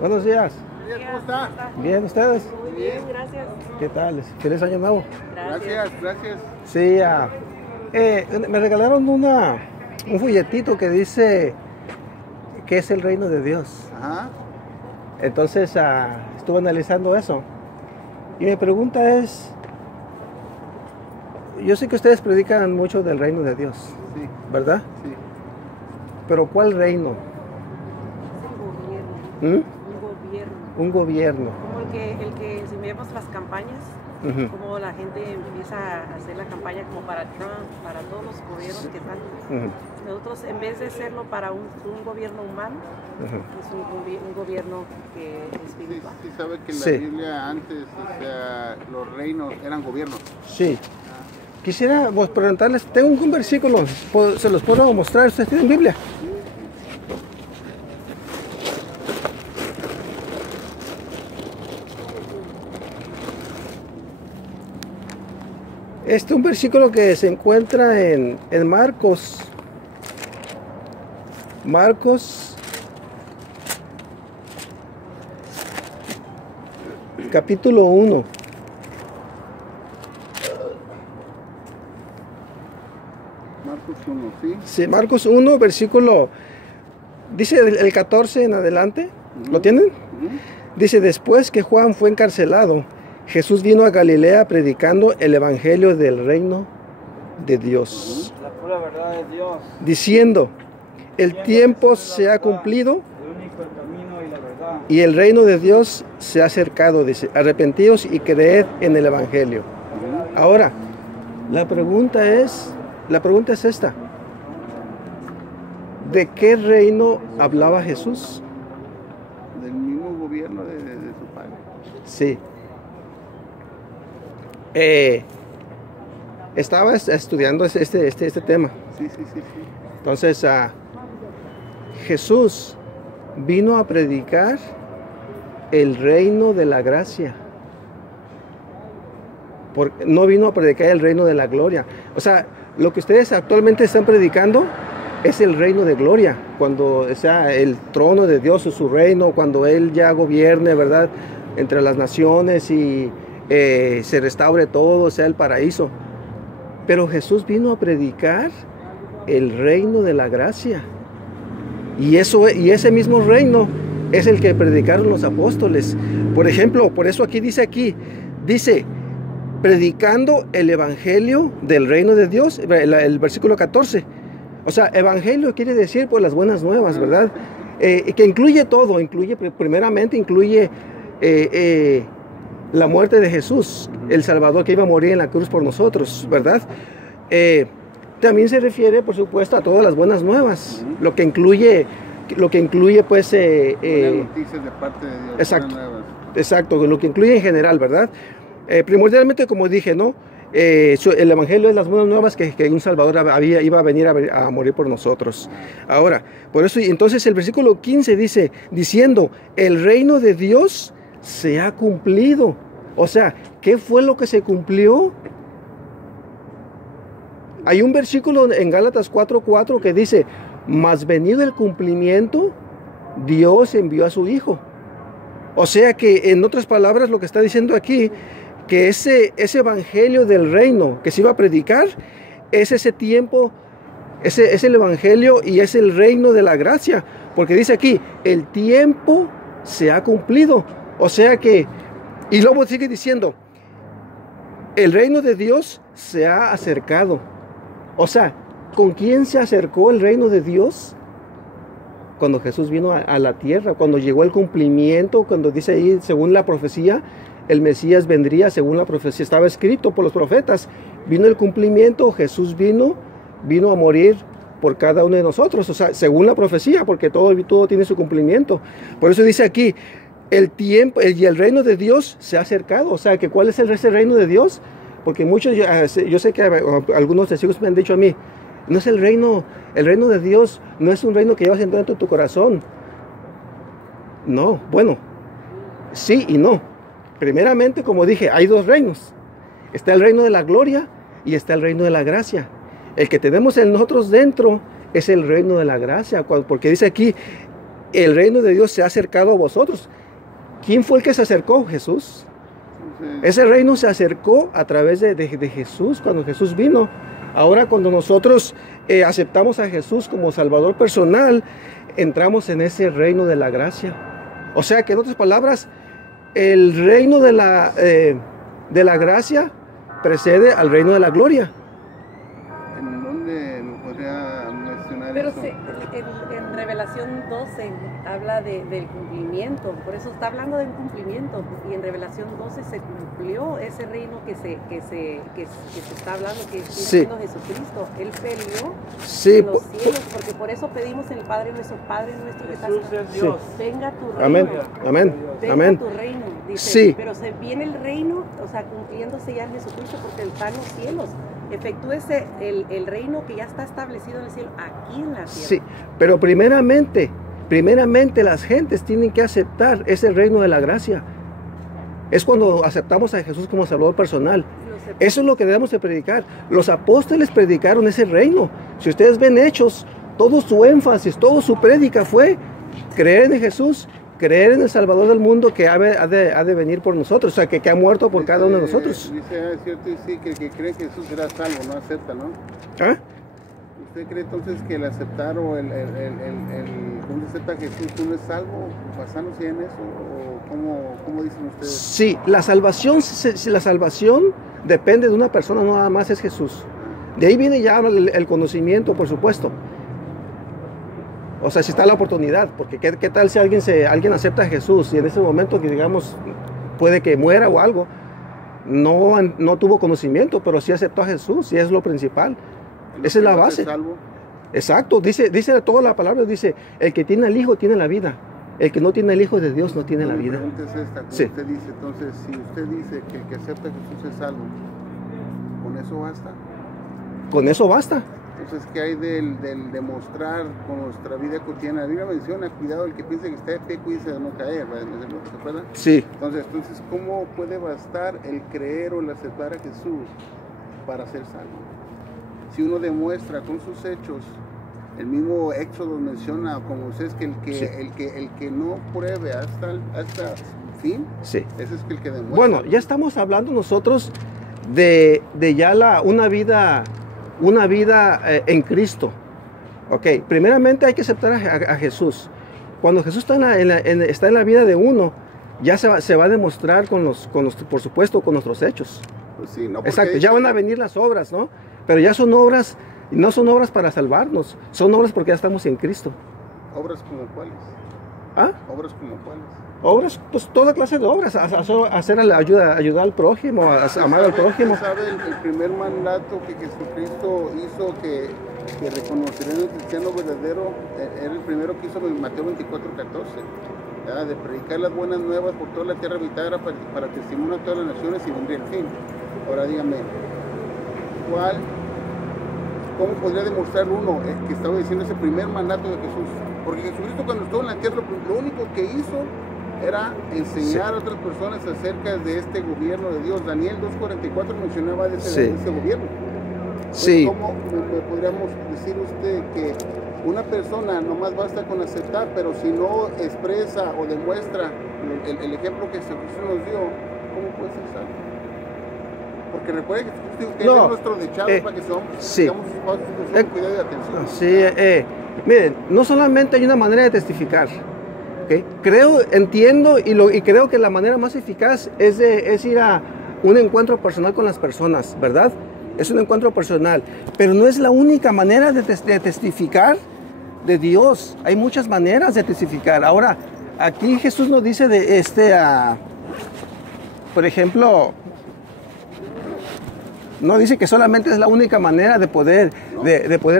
Buenos días. ¿Cómo está? Bien, ¿ustedes? Muy bien. Gracias. ¿Qué tal? Feliz año nuevo. Gracias, gracias. Sí, me regalaron un folletito que dice que es el reino de Dios. Ajá. Entonces estuve analizando eso. Y mi pregunta es, yo sé que ustedes predican mucho del reino de Dios, Sí, ¿verdad? sí. Pero ¿cuál reino? Es el gobierno. ¿Mm? Un gobierno. Un gobierno. Como el que si vemos las campañas, Ujú. como la gente empieza a hacer la campaña como para Trump, para todos los gobiernos que están. Ujú. Nosotros, en vez de hacerlo para un gobierno humano, Ujú. es un gobierno que es Sí, espiritual. sí sabe que en la Sí. Biblia antes, o sea, los reinos eran gobiernos. Sí. Quisiera preguntarles, tengo un versículo, se los puedo mostrar, ¿ustedes tienen Biblia? Un versículo que se encuentra en Marcos. Marcos, capítulo 1. Marcos 1, ¿sí? Sí, Marcos 1, versículo, dice el 14 en adelante. ¿Lo tienen? Ujú. Dice, después que Juan fue encarcelado, Jesús vino a Galilea predicando el evangelio del reino de Dios, La pura verdad de Dios. diciendo, el tiempo se ha cumplido El único el camino y la verdad. y el reino de Dios se ha acercado. Dice, arrepentíos y creed en el evangelio. Ahora, la pregunta es esta. ¿De qué reino hablaba Jesús? Del mismo gobierno de su padre. Sí. Estaba estudiando este tema. Sí, sí, sí, sí. Entonces, Jesús vino a predicar el reino de la gracia. No vino a predicar el reino de la gloria. O sea, lo que ustedes actualmente están predicando es el reino de gloria. Cuando sea el trono de Dios o su reino, cuando Él ya gobierne, ¿verdad? Entre las naciones y se restaure todo, sea el paraíso. Pero Jesús vino a predicar el reino de la gracia. Y ese mismo reino es el que predicaron los apóstoles. Por ejemplo, por eso dice, predicando el evangelio del reino de Dios, el versículo 14. O sea, evangelio quiere decir pues las buenas nuevas, ¿verdad? Que incluye todo, primeramente incluye la muerte de Jesús, el Salvador que iba a morir en la cruz por nosotros, ¿verdad? También se refiere, por supuesto, a todas las buenas nuevas, lo que incluye pues... Buenas noticias de parte de Dios. Exacto. buenas nuevas. Exacto, lo que incluye en general, ¿verdad? Primordialmente, como dije, ¿no? El evangelio es las buenas nuevas que un Salvador iba a venir a morir por nosotros. Ahora, por eso, entonces el versículo 15 dice, diciendo, el reino de Dios se ha cumplido. O sea, ¿qué fue lo que se cumplió? Hay un versículo en Gálatas 4:4 que dice, mas venido el cumplimiento, Dios envió a su Hijo. O sea que, en otras palabras, lo que está diciendo aquí, que ese evangelio del reino que se iba a predicar, es ese tiempo, es el evangelio y es el reino de la gracia. Porque dice aquí, el tiempo se ha cumplido. O sea que, y luego sigue diciendo, el reino de Dios se ha acercado. O sea, ¿con quién se acercó el reino de Dios? Cuando Jesús vino a la tierra, cuando llegó el cumplimiento, cuando dice ahí, según la profecía, el Mesías vendría, según la profecía, estaba escrito por los profetas. Vino el cumplimiento, Jesús vino a morir por cada uno de nosotros, o sea, según la profecía, porque todo tiene su cumplimiento. Por eso dice aquí, el tiempo y el reino de Dios se ha acercado. O sea, que ¿cuál es ese reino de Dios? Porque muchos, yo sé que algunos testigos me han dicho a mí, no es el reino de Dios no es un reino que llevas dentro de tu corazón. No, bueno, sí y no. Primeramente, como dije, hay dos reinos. Está el reino de la gloria y está el reino de la gracia. El que tenemos en nosotros dentro es el reino de la gracia, porque dice aquí, el reino de Dios se ha acercado a vosotros. ¿Quién fue el que se acercó? Jesús. Ese reino se acercó a través de Jesús, cuando Jesús vino. Ahora, cuando nosotros aceptamos a Jesús como Salvador personal, entramos en ese reino de la gracia. O sea que, en otras palabras, el reino de la gracia precede al reino de la gloria. ¿En dónde nos podría mencionar Pero eso? en Revelación 12 habla del cumplimiento, por eso está hablando del cumplimiento, y en Revelación 12 se cumplió ese reino que se está hablando, que es Sí. Jesucristo. Él peleó Sí, en los cielos, porque por eso pedimos en el Padre nuestro que estás Jesús es Dios. venga tu reino. amén, amén, Venga amén. tu reino, dice, Sí. pero se viene el reino, o sea, cumpliéndose ya en Jesucristo, porque Él está en los cielos. Efectúese el reino que ya está establecido en el cielo, aquí en la tierra. Sí, pero primeramente las gentes tienen que aceptar ese reino de la gracia. Es cuando aceptamos a Jesús como Salvador personal. Eso es lo que debemos de predicar. Los apóstoles predicaron ese reino. Si ustedes ven Hechos, todo su énfasis, toda su prédica fue creer en Jesús, creer en el Salvador del mundo que ha de venir por nosotros, o sea, que ha muerto por cada uno de nosotros. Dice, es cierto, y sí, que el que cree que Jesús será salvo, no acepta, ¿no? ¿Ah? ¿Usted cree entonces que el aceptar o el uno acepta a Jesús, uno es salvo basándose en eso? ¿O cómo dicen ustedes? Sí, la salvación depende de una persona, no nada más es Jesús. De ahí viene ya el conocimiento, por supuesto. O sea, si está la oportunidad, porque ¿qué tal si alguien acepta a Jesús y en ese momento que digamos puede que muera o algo, no tuvo conocimiento, pero sí aceptó a Jesús y es lo principal. Esa es la base. Salvo. Exacto, dice toda la palabra, dice, el que tiene al Hijo tiene la vida, el que no tiene el Hijo de Dios no tiene la Mi vida. pregunta es esta, como Sí. usted dice, entonces, si usted dice que el que acepta a Jesús es salvo, ¿con eso basta? Con eso basta. Entonces, ¿qué hay del demostrar con nuestra vida cotidiana? La Biblia menciona, cuidado, el que piense que está de pie, cuídese de no caer, ¿verdad? ¿Se acuerdan? Sí, Entonces, ¿cómo puede bastar el creer o el aceptar a Jesús para ser salvo? Si uno demuestra con sus hechos, el mismo Éxodo menciona, como ustedes, que el que no pruebe hasta fin, sí. ese es el que demuestra. Bueno, ya estamos hablando nosotros de ya una vida en Cristo. Ok, primeramente hay que aceptar a Jesús. Cuando Jesús está en la vida de uno, ya se va a demostrar por supuesto, con nuestros hechos. Pues sí, no, porque Exacto, dice- ya van a venir las obras, ¿no? Pero ya son obras, no son obras para salvarnos, son obras porque ya estamos en Cristo. Obras como cuáles. ¿Ah? Obras como cuáles. Obras, pues toda clase de obras, hacer ayudar al prójimo, amar al prójimo. ¿Sabe el primer mandato que Jesucristo hizo que reconocerían el cristiano verdadero? Era el primero que hizo en Mateo 24:14, de predicar las buenas nuevas por toda la tierra habitada para testimonio a todas las naciones y vendría el fin. Ahora dígame, ¿cómo podría demostrar uno que estaba diciendo ese primer mandato de Jesús? Porque Jesucristo, cuando estuvo en la tierra, lo único que hizo era enseñar a otras personas acerca de este gobierno de Dios. Daniel 2:44 mencionaba de ese gobierno. Sí. ¿Cómo me podríamos decir usted que una persona nomás basta con aceptar, pero si no expresa o demuestra el ejemplo que Jesucristo nos dio, ¿cómo puede ser salvo? Porque recuerde que Jesucristo No, es nuestro dechado para que sí. sigamos sus pasos con cuidado y atención. Sí, miren, no solamente hay una manera de testificar. ¿Okay? Entiendo y creo que la manera más eficaz es ir a un encuentro personal con las personas, ¿verdad? Es un encuentro personal, pero no es la única manera de testificar de Dios. Hay muchas maneras de testificar. Ahora, aquí Jesús nos dice por ejemplo, no dice que solamente es la única manera de poder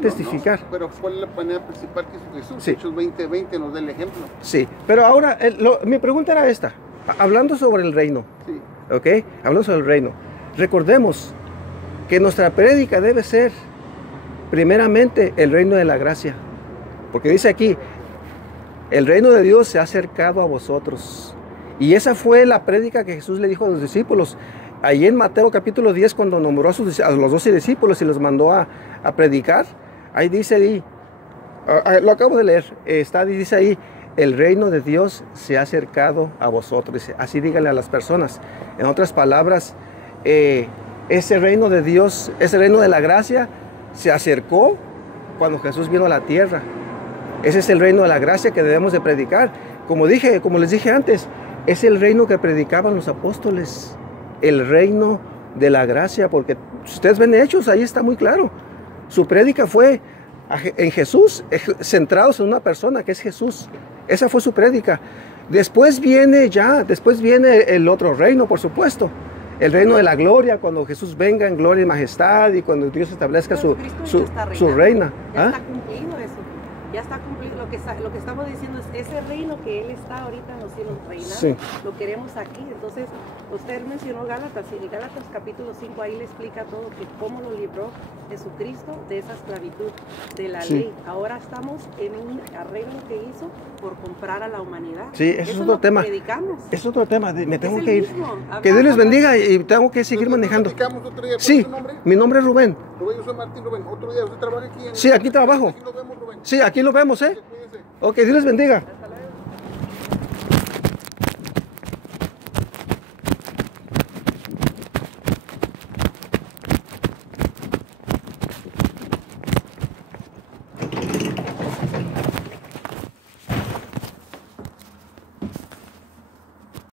testificar. Pero ¿cuál es la manera principal que hizo Jesús? Sí. Hechos 20:20 nos da el ejemplo. Sí, pero ahora mi pregunta era esta, hablando sobre el reino, Sí. ¿ok? Hablando sobre el reino. Recordemos que nuestra prédica debe ser primeramente el reino de la gracia, porque dice aquí, el reino de Dios se ha acercado a vosotros. Y esa fue la prédica que Jesús le dijo a los discípulos. Ahí en Mateo capítulo 10, cuando nombró a los 12 discípulos y los mandó a predicar, ahí dice ahí, lo acabo de leer, dice ahí, el reino de Dios se ha acercado a vosotros. Dice, así díganle a las personas. En otras palabras, ese reino de Dios, ese reino de la gracia, se acercó cuando Jesús vino a la tierra. Ese es el reino de la gracia que debemos de predicar. Como les dije antes, es el reino que predicaban los apóstoles. El reino de la gracia, porque si ustedes ven Hechos, ahí está muy claro. Su prédica fue en Jesús, centrados en una persona que es Jesús. Esa fue su prédica. Después viene el otro reino, por supuesto. El reino de la gloria, cuando Jesús venga en gloria y majestad y cuando Dios establezca su reina. Ya está cumplido eso. Ya está cumplido. Lo que estamos diciendo es ese reino que Él está ahorita en los cielos reinando. Sí. Lo queremos aquí. Entonces, usted mencionó Gálatas, y en Gálatas capítulo 5 ahí le explica todo, que cómo lo libró Jesucristo de esa esclavitud de la ley. Ahora estamos en un arreglo que hizo por comprar a la humanidad. Sí, eso es otro tema. Predicamos. Es otro tema. Me tengo que ir. Que Dios les bendiga y tengo que seguir manejando. Otro día. Sí, mi nombre es Rubén. Rubén, yo soy Martín Rubén. Otro día, ¿usted trabaja aquí? Sí, aquí trabajo. Aquí nos vemos, Rubén. Sí, aquí lo vemos, ¿eh? Ok, Dios les bendiga.